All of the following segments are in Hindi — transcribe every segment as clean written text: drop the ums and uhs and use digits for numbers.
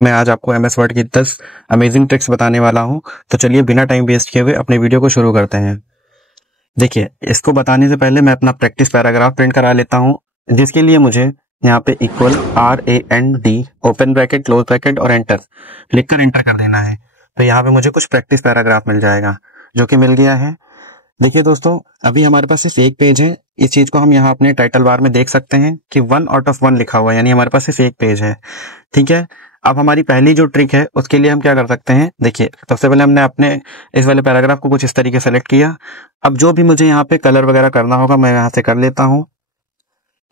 मैं आज आपको एमएस वर्ड की 10 अमेजिंग ट्रिक्स बताने वाला हूं। तो चलिए बिना टाइम वेस्ट किए हुए अपने वीडियो को शुरू करते हैं। देखिए, इसको बताने से पहले मैं अपना प्रैक्टिस पैराग्राफ प्रिंट करा लेता हूं, जिसके लिए मुझे यहाँ पे equal RAND open bracket close bracket और एंटर लिखकर एंटर कर देना है। तो यहाँ पे मुझे कुछ प्रैक्टिस पैराग्राफ मिल जाएगा, जो कि मिल गया है। देखिए दोस्तों, अभी हमारे पास सिर्फ एक पेज है। इस चीज को हम यहाँ अपने टाइटल बार में देख सकते हैं कि 1 आउट ऑफ 1 लिखा हुआ है, यानी हमारे पास सिर्फ एक पेज है। ठीक है, अब हमारी पहली जो ट्रिक है उसके लिए हम क्या कर सकते हैं। देखिए, सबसे पहले हमने अपने इस वाले पैराग्राफ को कुछ इस तरीके सेलेक्ट किया। अब जो भी मुझे यहाँ पे कलर वगैरह करना होगा मैं यहाँ से कर लेता हूँ।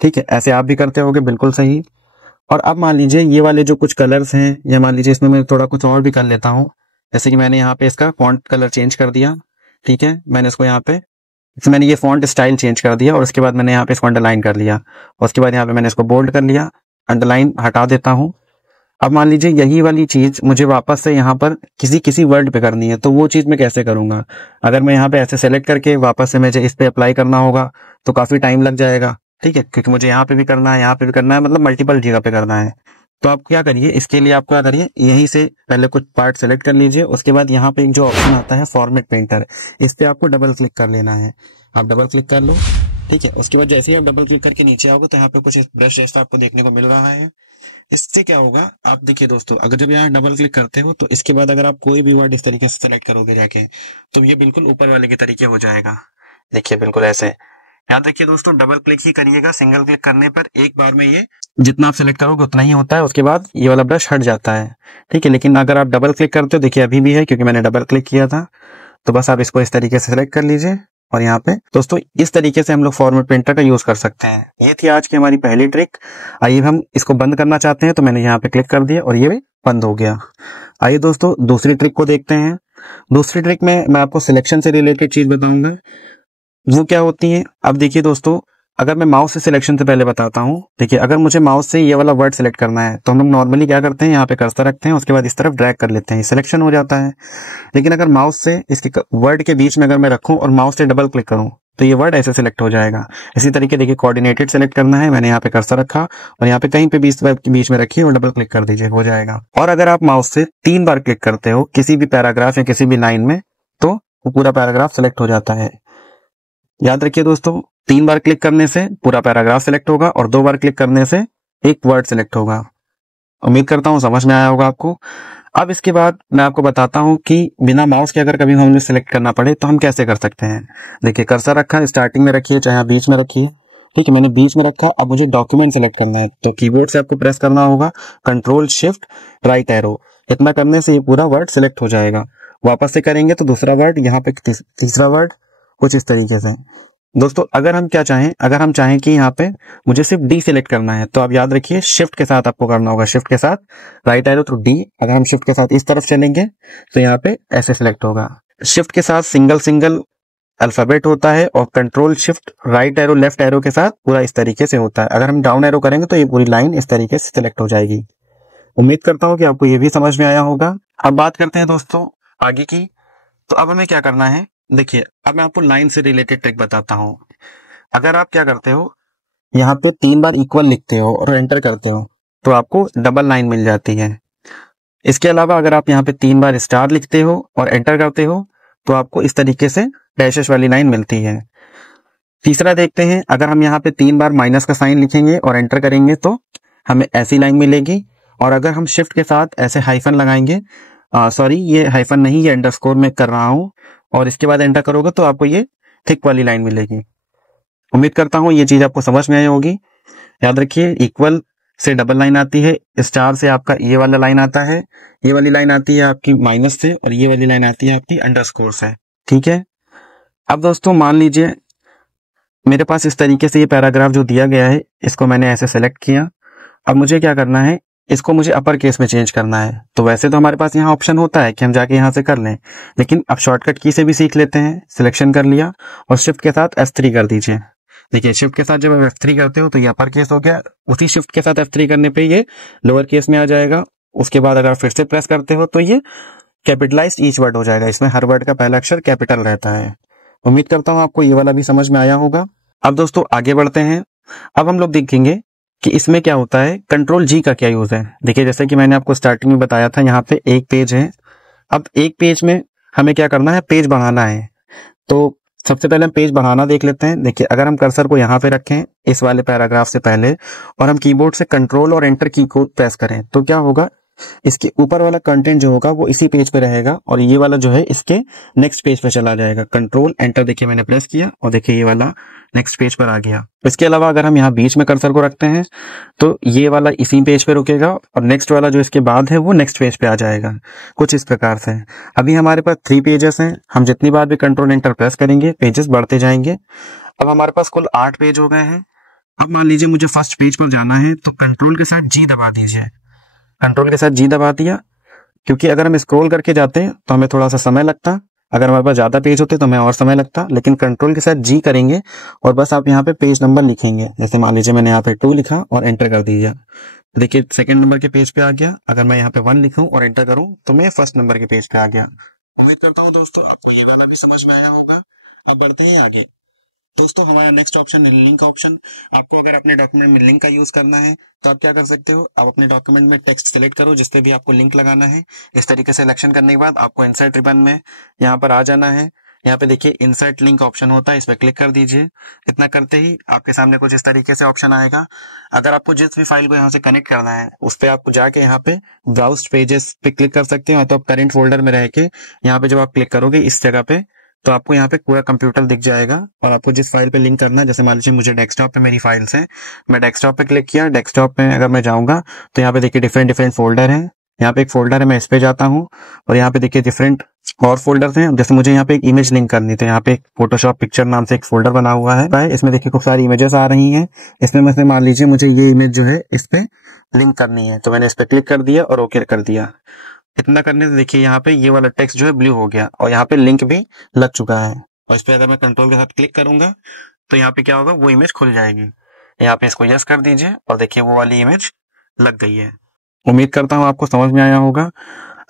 ठीक है, ऐसे आप भी करते होगे, बिल्कुल सही। और अब मान लीजिए ये वाले जो कुछ कलर्स हैं, या मान लीजिए इसमें मैं थोड़ा कुछ और भी कर लेता हूँ। जैसे कि मैंने यहाँ पे इसका फॉन्ट कलर चेंज कर दिया। ठीक है, मैंने इसको यहाँ पे मैंने ये फॉन्ट स्टाइल चेंज कर दिया, और उसके बाद मैंने यहाँ पे इसको अंडरलाइन कर लिया, और उसके बाद यहाँ पे मैंने इसको बोल्ड कर लिया। अंडरलाइन हटा देता हूँ। अब मान लीजिए यही वाली चीज मुझे वापस से यहाँ पर किसी वर्ड पे करनी है, तो वो चीज मैं कैसे करूंगा। अगर मैं यहाँ पे ऐसे सेलेक्ट करके वापस से मुझे इस पे अप्लाई करना होगा तो काफी टाइम लग जाएगा। ठीक है, क्योंकि मुझे यहाँ पे भी करना है, यहाँ पे भी करना है, मतलब मल्टीपल जगह पे करना है। तो आप क्या करिए, इसके लिए आप क्या करिए, यहीं से पहले कुछ पार्ट सेलेक्ट कर लीजिए। उसके बाद यहाँ पे एक जो ऑप्शन आता है फॉर्मेट पेंटर, इस पे आपको डबल क्लिक कर लेना है। आप डबल क्लिक कर लो। ठीक है, उसके बाद जैसे ही आप डबल क्लिक करके नीचे आओगे तो यहाँ पे कुछ ब्रश जैसा आपको देखने को मिल रहा है। इससे क्या होगा, आप देखिए दोस्तों, अगर जब यहाँ डबल क्लिक करते हो तो इसके बाद अगर आप कोई भी वर्ड इस तरीके से सेलेक्ट करोगे जाके, तो ये बिल्कुल ऊपर वाले के तरीके हो जाएगा। देखिए, बिल्कुल ऐसे। याद रखिए दोस्तों, डबल क्लिक ही करिएगा। सिंगल क्लिक करने पर एक बार में ये जितना आप सेलेक्ट करोगे उतना ही होता है, उसके बाद ये वाला ब्रश हट जाता है। ठीक है, लेकिन अगर आप डबल क्लिक करते हो, देखिए अभी भी है क्योंकि मैंने डबल क्लिक किया था। तो बस आप इसको इस तरीके से सेलेक्ट कर लीजिए, और यहाँ पे दोस्तों इस तरीके से हम लोग फॉर्मेट पेंटर का यूज कर सकते हैं। ये थी आज की हमारी पहली ट्रिक। आइए, हम इसको बंद करना चाहते हैं, तो मैंने यहाँ पे क्लिक कर दिया और ये भी बंद हो गया। आइए दोस्तों, दूसरी ट्रिक को देखते हैं। दूसरी ट्रिक में मैं आपको सिलेक्शन से रिलेटेड चीज बताऊंगा, वो क्या होती है। अब देखिए दोस्तों, अगर मैं माउस से सिलेक्शन से पहले बताता हूँ। देखिए, अगर मुझे माउस से ये वाला वर्ड सिलेक्ट करना है तो हम लोग नॉर्मली क्या करते हैं, यहाँ पे कर्सर रखते हैं, उसके बाद इस तरफ ड्रैग कर लेते हैं, सिलेक्शन हो जाता है। लेकिन अगर माउस से इसके वर्ड के बीच में अगर मैं रखूं और माउस से डबल क्लिक करूं तो ये वर्ड ऐसे सिलेक्ट हो जाएगा। इसी तरीके देखिए, कोऑर्डिनेटेड सेलेक्ट करना है, मैंने यहाँ पे कर्सर रखा और यहाँ पे कहीं पे भी इस वर्ड के बीच में रखिए और डबल क्लिक कर दीजिए, हो जाएगा। और अगर आप माउस से 3 बार क्लिक करते हो किसी भी पैराग्राफ या किसी भी लाइन में, तो वो पूरा पैराग्राफ सेलेक्ट हो जाता है। याद रखिए दोस्तों, 3 बार क्लिक करने से पूरा पैराग्राफ सेलेक्ट होगा और 2 बार क्लिक करने से एक वर्ड सेलेक्ट होगा। उम्मीद करता हूं समझ में आया होगा आपको। अब इसके बाद मैं आपको बताता हूं कि बिना माउस के अगर कभी हमें सिलेक्ट करना पड़े तो हम कैसे कर सकते हैं। देखिए, कर्सर रखा, स्टार्टिंग में रखिए चाहे आप बीच में रखिए। ठीक है, मैंने बीच में रखा। अब मुझे डॉक्यूमेंट सेलेक्ट करना है, तो कीबोर्ड से आपको प्रेस करना होगा कंट्रोल शिफ्ट राइट एरो। इतना करने से ये पूरा वर्ड सिलेक्ट हो जाएगा। वापस से करेंगे तो दूसरा वर्ड, यहाँ पे तीसरा वर्ड, कुछ इस तरीके से। दोस्तों, अगर हम चाहें कि यहाँ पे मुझे सिर्फ डी सिलेक्ट करना है, तो आप याद रखिए शिफ्ट के साथ आपको करना होगा, शिफ्ट के साथ राइट एरो तो डी। अगर हम शिफ्ट के साथ इस तरफ चलेंगे तो यहाँ पे ऐसे सिलेक्ट होगा। शिफ्ट के साथ सिंगल अल्फाबेट होता है, और control shift right arrow left arrow के साथ पूरा इस तरीके से होता है। अगर हम डाउन एरो करेंगे तो ये पूरी लाइन इस तरीके से सिलेक्ट हो जाएगी। उम्मीद करता हूँ कि आपको ये भी समझ में आया होगा। अब बात करते हैं दोस्तों आगे की। तो अब हमें क्या करना है, देखिए अब मैं आपको लाइन से रिलेटेड ट्रिक बताता हूं। अगर आप क्या करते हो, यहाँ पे 3 बार इक्वल लिखते हो और एंटर करते हो तो आपको डबल लाइन मिल जाती है। इसके अलावा अगर आप यहाँ पे 3 बार स्टार लिखते हो और एंटर करते हो तो आपको इस तरीके से डैशेस वाली लाइन मिलती है। तीसरा देखते हैं, अगर हम यहाँ पे 3 बार माइनस का साइन लिखेंगे और एंटर करेंगे तो हमें ऐसी लाइन मिलेगी। और अगर हम शिफ्ट के साथ ऐसे हाइफन लगाएंगे, सॉरी ये हाइफन नहीं, ये अंडरस्कोर में कर रहा हूं, और इसके बाद एंटर करोगे तो आपको ये थिक वाली लाइन मिलेगी। उम्मीद करता हूं ये चीज आपको समझ में आई होगी। याद रखिए, इक्वल से डबल लाइन आती है, स्टार से आपका ये वाला लाइन आता है, ये वाली लाइन आती है आपकी माइनस से, और ये वाली लाइन आती है आपकी अंडरस्कोर से। ठीक है, अब दोस्तों मान लीजिए मेरे पास इस तरीके से ये पैराग्राफ जो दिया गया है, इसको मैंने ऐसे सेलेक्ट किया। अब मुझे क्या करना है, इसको मुझे अपर केस में चेंज करना है। तो वैसे तो हमारे पास यहाँ ऑप्शन होता है कि हम जाके यहाँ से कर लें, लेकिन अब शॉर्टकट की से भी सीख लेते हैं। सिलेक्शन कर लिया और शिफ्ट के साथ F3 कर दीजिए। देखिए, शिफ्ट के साथ जब आप F3 करते हो तो ये अपर केस हो गया, उसी शिफ्ट के साथ F3 करने पे ये लोअर केस में आ जाएगा। उसके बाद अगर फिर से प्रेस करते हो तो ये कैपिटलाइज्ड ईच वर्ड हो जाएगा, इसमें हर वर्ड का पहला अक्षर कैपिटल रहता है। उम्मीद करता हूँ आपको ये वाला भी समझ में आया होगा। अब दोस्तों आगे बढ़ते हैं। अब हम लोग देखेंगे कि इसमें क्या होता है, कंट्रोल जी का क्या यूज है। देखिए जैसे कि मैंने आपको स्टार्टिंग में बताया था, यहाँ पे एक पेज है। अब एक पेज में हमें क्या करना है, पेज बढ़ाना है। तो सबसे पहले हम पेज बढ़ाना देख लेते हैं। देखिए अगर हम कर्सर को यहाँ पे रखें इस वाले पैराग्राफ से पहले, और हम कीबोर्ड से कंट्रोल और एंटर की को प्रेस करें, तो क्या होगा, इसके ऊपर वाला कंटेंट जो होगा वो इसी पेज पे रहेगा, और ये वाला जो है इसके नेक्स्ट पेज पे चला जाएगा। कंट्रोल एंटर देखिए मैंने प्रेस किया, और देखिए ये वाला नेक्स्ट पेज पर आ गया। इसके अलावा अगर हम यहाँ बीच में कर्सर को रखते हैं तो ये वाला इसी पेज पे रुकेगा, और नेक्स्ट वाला जो इसके बाद है वो नेक्स्ट पेज पे आ जाएगा। कुछ इस प्रकार से। अभी हमारे पास 3 पेजेस हैं, हम जितनी बार भी कंट्रोल एंटर प्रेस करेंगे पेजेस बढ़ते जाएंगे। अब हमारे पास कुल 8 पेज हो गए हैं। अब मान लीजिए मुझे फर्स्ट पेज पर जाना है, तो कंट्रोल के साथ जी दबा दीजिए। कंट्रोल के साथ जी दबा दिया, क्योंकि अगर हम स्क्रॉल करके जाते हैं तो हमें थोड़ा सा समय लगता, अगर हमारे पास ज्यादा पेज होते तो हमें और समय लगता, लेकिन कंट्रोल के साथ जी करेंगे और बस आप यहाँ पे पेज नंबर लिखेंगे। जैसे मान लीजिए मैंने यहाँ पे 2 लिखा और एंटर कर दीजिए, देखिए सेकंड नंबर के पेज पे आ गया। अगर मैं यहाँ पे 1 लिखूं और एंटर करूं तो मैं फर्स्ट नंबर के पेज पे आ गया। उम्मीद करता हूँ दोस्तों आपको ये वाला भी समझ में आया होगा। अब बढ़ते हैं आगे। दोस्तों हमारा नेक्स्ट ऑप्शन है लिंक ऑप्शन। आपको अगर अपने डॉक्यूमेंट में लिंक का यूज करना है तो आप क्या कर सकते हो, आप अपने डॉक्यूमेंट में टेक्स्ट सेलेक्ट करो जिस पे भी आपको लिंक लगाना है। इस तरीके से सिलेक्शन करने के बाद आपको इंसर्ट रिबन में यहाँ पर आ जाना है। यहाँ पे देखिए इंसर्ट लिंक ऑप्शन होता है, इस पर क्लिक कर दीजिए। इतना करते ही आपके सामने कुछ इस तरीके से ऑप्शन आएगा। अगर आपको जिस भी फाइल को यहाँ से कनेक्ट करना है उस पर आपको जाके यहाँ पे ब्राउज पेजेस पे क्लिक कर सकते हो, तो आप करेंट फोल्डर में रह के यहाँ पे जब आप क्लिक करोगे इस जगह पे, तो आपको यहाँ पे पूरा कंप्यूटर दिख जाएगा, और आपको जिस फाइल पे लिंक करना है, जैसे मान लीजिए मुझे डेस्कटॉप पे मेरी फाइल्स हैं, मैं डेस्कटॉप पे क्लिक किया। डेस्कटॉप पे अगर मैं जाऊंगा तो यहाँ पे देखिए डिफरेंट फोल्डर हैं। यहाँ पे एक फोल्डर है, मैं इस पे जाता हूँ, और यहाँ पे देखिए डिफरेंट और फोल्डर्स हैं। जैसे मुझे यहाँ पे एक इमेज लिंक करनी थी, यहाँ पे एक फोटोशॉप पिक्चर नाम से एक फोल्डर बना हुआ है। इसमें देखिए खूब सारी इमेजेस आ रही हैं। इसमें मैं मान लीजिए मुझे ये इमेज जो है इस पे लिंक करनी है, तो मैंने इस पे क्लिक कर दिया और ओके कर दिया। इतना करने से देखिए यहाँ पे ये वाला टेक्स्ट जो है ब्लू हो गया, और यहाँ पे लिंक भी लग चुका है। और इस पे अगर मैं कंट्रोल के साथ क्लिक करूंगा तो यहाँ पे क्या होगा, वो इमेज खुल जाएगी। यहाँ पे इसको यस कर दीजिए, और देखिए वो वाली इमेज लग गई है। उम्मीद करता हूँ आपको समझ में आया होगा।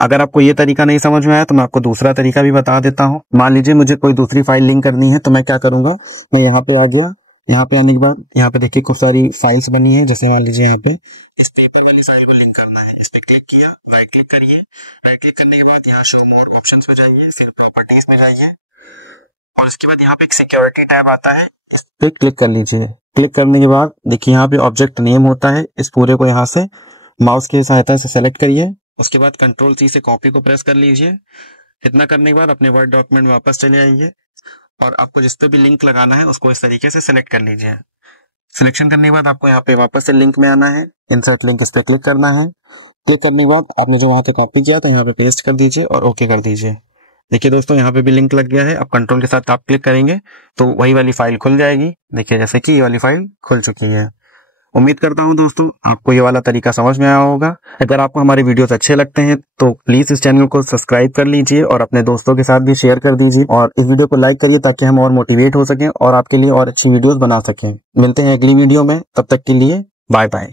अगर आपको ये तरीका नहीं समझ में आया तो मैं आपको दूसरा तरीका भी बता देता हूँ। मान लीजिए मुझे कोई दूसरी फाइल लिंक करनी है, तो मैं क्या करूंगा, मैं यहाँ पे आ गया। यहाँ पे आने के बाद यहाँ पे देखिए खूब सारी फाइल्स बनी है। जैसे मान लीजिए यहाँ पे इस पेपर वाली फाइल को लिंक करना है, इस पे क्लिक किया, राइट क्लिक करिए। राइट क्लिक करने के बाद यहाँ शो मोर ऑप्शंस पे जाइए, फिर प्रॉपर्टीज में जाइए, और उसके बाद यहाँ पे एक सिक्योरिटी टैब आता है, इस पे क्लिक कर लीजिए। क्लिक करने के बाद देखिए यहाँ पे ऑब्जेक्ट नेम होता है, इस पूरे को यहाँ से माउस की सहायता से सेलेक्ट करिए। उसके बाद कंट्रोल सी से कॉपी को प्रेस कर लीजिए। इतना करने के बाद अपने वर्ड डॉक्यूमेंट में वापस चले आइए, और आपको जिस पे भी लिंक लगाना है उसको इस तरीके से सिलेक्ट कर लीजिए। सिलेक्शन करने के बाद आपको यहाँ पे वापस से लिंक में आना है, इंसर्ट लिंक, इस पे क्लिक करना है। क्लिक करने के बाद आपने जो वहां पे कॉपी किया था यहाँ पे पेस्ट कर दीजिए और ओके कर दीजिए। देखिए दोस्तों यहाँ पे भी लिंक लग गया है। अब कंट्रोल के साथ आप क्लिक करेंगे तो वही वाली फाइल खुल जाएगी। देखिए जैसे कि ये वाली फाइल खुल चुकी है। उम्मीद करता हूं दोस्तों आपको ये वाला तरीका समझ में आया होगा। अगर आपको हमारे वीडियोस अच्छे लगते हैं तो प्लीज इस चैनल को सब्सक्राइब कर लीजिए और अपने दोस्तों के साथ भी शेयर कर दीजिए, और इस वीडियो को लाइक करिए ताकि हम और मोटिवेट हो सकें और आपके लिए और अच्छी वीडियोस बना सकें। मिलते हैं अगली वीडियो में, तब तक के लिए बाय बाय।